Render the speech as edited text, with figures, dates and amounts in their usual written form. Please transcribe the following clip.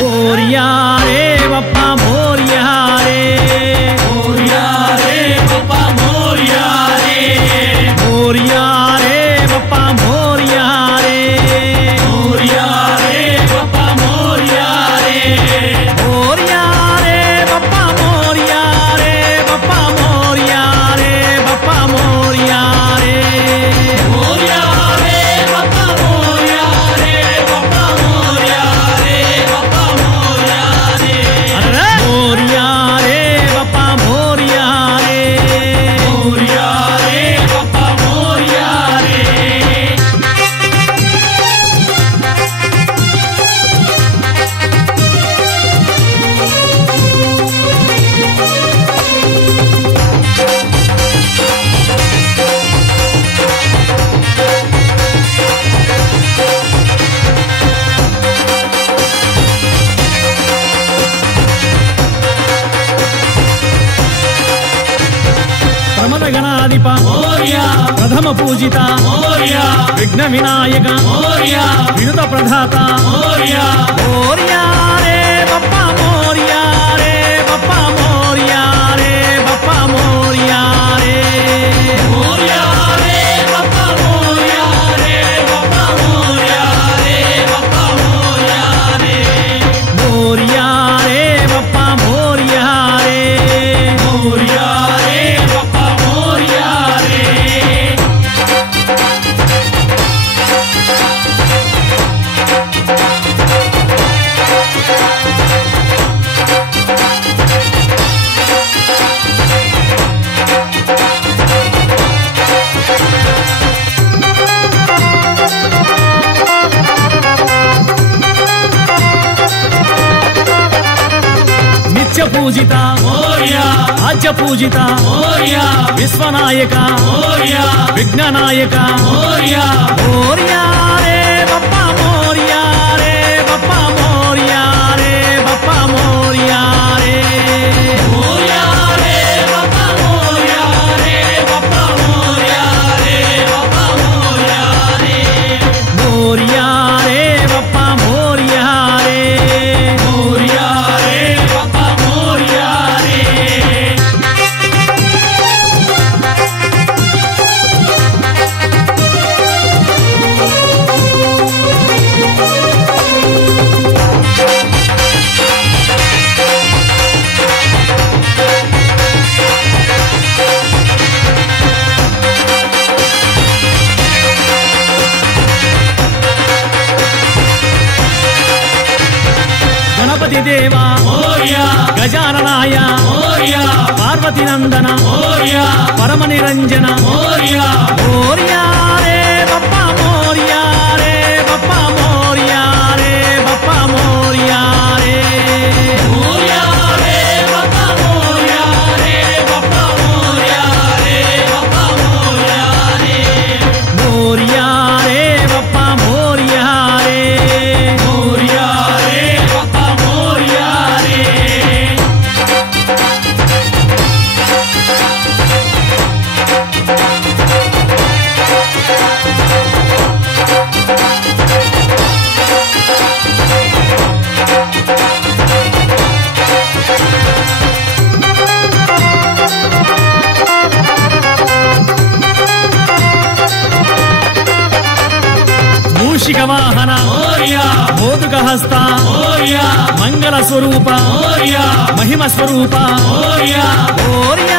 मोरिया रे बप्पा मोरिया रे, मोरिया रे बप्पा मोरिया रे, मोरिया रे बप्पा मोरिया रे, मोरिया रे बप्पा मोरिया रे, मोरिया रे बप्पा मोरिया रे, बप्पा मोरिया रे, बप्पा मोरिया रे, मोरिया रे बप्पा मोरिया रे, बप्पा मोरिया रे, बप्पा मोरिया रे, मोरिया रे बप्पा मोरिया रे, मोरिया रे बप्पा मोरिया रे। प्रमद गणाधिप मोरिया, प्रथम पूजिता मोरिया, विघ्न विनायक मोरिया, विनुत प्रदाता मोरिया, मोरिया रे बप्पा मोरिया रे, बप्पा मोरिया रे, बप्पा मोरिया रे, मोरिया रे बप्पा मोरिया रे, बप्पा मोरिया रे, बप्पा मोरिया रे, मोरिया रे बप्पा मोरिया रे, मोरिया रे बप्पा मोरिया रे। नित्य पूजिता मोरिया, आद्य पूजिता मोरिया, विश्वनायक मोरिया, विघ्ननायक मोरिया, मोरिया रे बप्पा मोरिया रे, बप्पा मोरिया रे, बप्पा मोरिया रे, मोरिया रे बप्पा मोरिया रे, बप्पा मोरिया रे, बप्पा मोरिया रे, मोरिया रे बप्पा मोरिया रे, मोरिया रे बप्पा मोरिया रे। गणपति देवा मोरिया, गजाननाय मोरिया, पार्वती नंदन मोरिया, परम निरंजन मोरिया, मोरिया रे बप्पा मोरिया रे, बप्पा मोरिया रे, बप्पा मोरिया रे, मोरिया रे बप्पा मोरिया रे, बप्पा मोरिया रे, बप्पा मोरिया रे, मोरिया रे बप्पा मोरिया रे, मोरिया रे बप्पा मोरिया रे। मूषिक वाहन मोरिया, मोदक हस्त मोरिया, मंगल स्वरूप मोरिया, महिम स्वरूप मोरिया, मोरिया